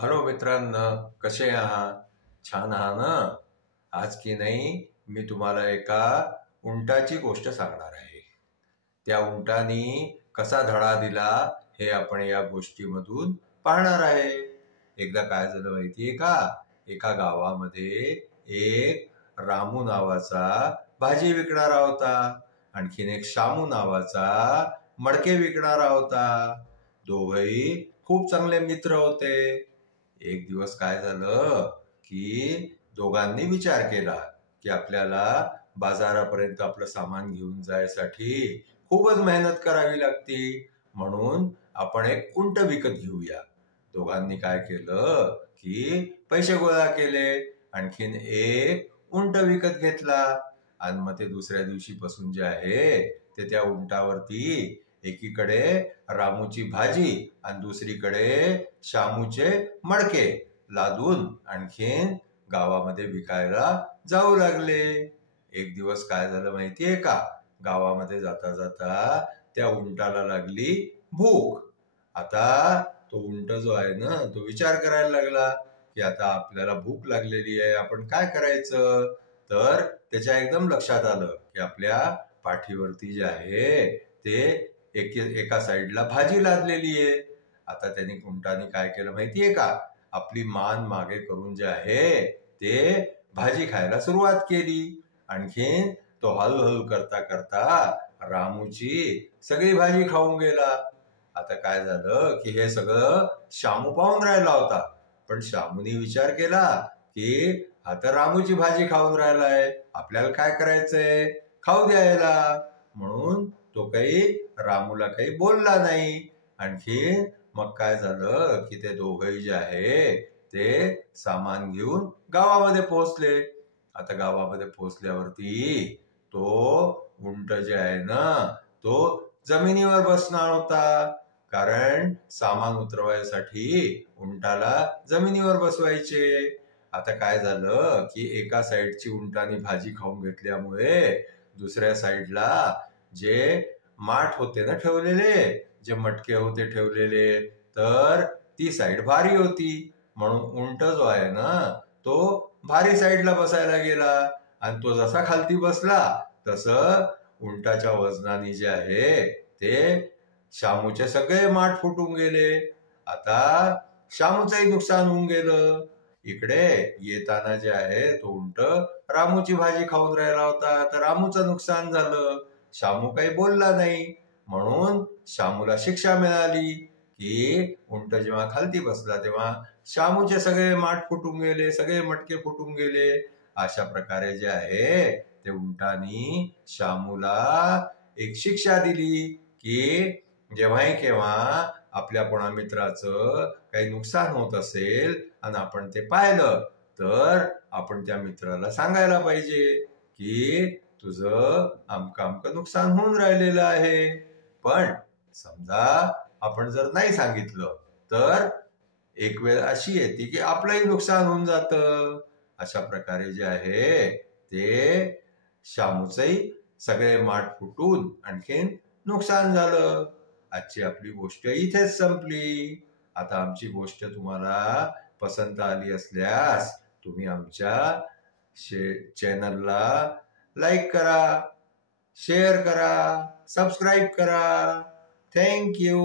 Hello मित्रांनो, कसे आहात? छान आहात ना? आज की नाही मी तुम्हाला एका उंटाची गोष्ट सांगणार आहे. त्या उंटानी कसा धडा दिला हे आपण या गोष्टीमधून पाहणार आहे. एकदा काय झालं माहितीये का? एका गावामध्ये एक रामू नावाचा भाजी विकणारा होता. आणखीन एक शामू नावाचा मडके विकणारा होता. दोघही खूप चांगले मित्र होते. एक दिवस काय झालं की दोघांनी विचार केला की आपल्याला बाजारापर्यंत आपलं सामान घेऊन जायसाठी खूपच मेहनत करावी लागते, म्हणून आपण एक उंट विकत घेऊया. दोघांनी काय केलं की पैसे गोळा केले, आणखीन एक उंट विकत घेतला आणि मग ते दुसऱ्या दिवशीपासून जे आहे ते त्या उंटावरती एकीकडे रामूची भाजी आणि दुसरीकडे शामूचे मडके लादून आणखीन गावामध्ये विकायला जाऊ लागले. एक दिवस काय झालं माहितीये का? गावामध्ये जाता जाता त्या उंटाला लागली भूक. आता तो उंट जो आहे ना, तो विचार करायला लागला की आता आपल्याला भूक लागलेली आहे, आपण काय करायचं? तर त्याच्या एकदम लक्षात आलं की आपल्या पाठीवरती जे आहे ते एका साईडला भाजी लादलेली आहे. आता त्यांनी उंटाने काय केलं माहितीये का? आपली मान मागे करून जे आहे ते भाजी खायला सुरुवात केली. आणखीन तो हळूहळू करता करता रामूची सगळी भाजी खाऊन गेला. आता काय झालं की हे सगळं शामू पाहून राहिला होता, पण शामूने विचार केला की आता रामूची भाजी खाऊन राहिलाय, आपल्याला काय करायचंय? खाऊ द्यायला. म्हणून तो काही रामूला काही बोलला नाही. आणखी मग काय झालं की ते दोघही जे आहे ते सामान घेऊन गावामध्ये पोहोचले. आता गावामध्ये पोहोचल्यावरती तो उंट जे आहे ना, तो जमिनीवर बसणार होता, कारण सामान उतरवायसाठी उंटाला जमिनीवर बसवायचे. आता काय झालं की एका साईडची उंटाने भाजी खाऊन घेतल्यामुळे दुसऱ्या साईडला जे माठ होते ना ठेवलेले, जे मटके होते ठेवलेले, तर ती साईड भारी होती. म्हणून उंट जो आहे ना, तो भारी साईडला बसायला गेला आणि तो जसा खालती बसला तसं उंटाच्या वजनाने जे आहे ते शामूचे सगळे माठ फुटून गेले. आता शामूचंही नुकसान होऊन गेलं. इकडे येताना जे आहे तो उंट रामूची भाजी खाऊन राहिला होता, तर रामूचं नुकसान झालं. शामू काही बोलला नाही, म्हणून शामूला शिक्षा मिळाली की उंट जेव्हा खालती बसला तेव्हा शामूचे सगळे माठ फुटून गेले, सगळे मटके फुटून गेले. अशा प्रकारे जे आहे ते उंटानी शामूला एक शिक्षा दिली की जेव्हाही केव्हा आपल्या कोणा मित्राचं काही नुकसान होत असेल आणि आपण ते पाहिलं तर आपण त्या मित्राला सांगायला पाहिजे की तुझं अमकं अमकं नुकसान होऊन राहिलेलं आहे. पण समजा आपण जर नाही सांगितलं तर एक वेळ अशी येते की आपलंही नुकसान होऊन जातं. अशा प्रकारे जे आहे ते शामूचंही सगळे माठ फुटून आणखीन नुकसान झालं. आजची आपली गोष्ट इथेच संपली. आता आमची गोष्ट तुम्हाला पसंत आली असल्यास तुम्ही आमच्या चॅनलला लाईक करा, शेअर करा, सबस्क्राईब करा. Thank you.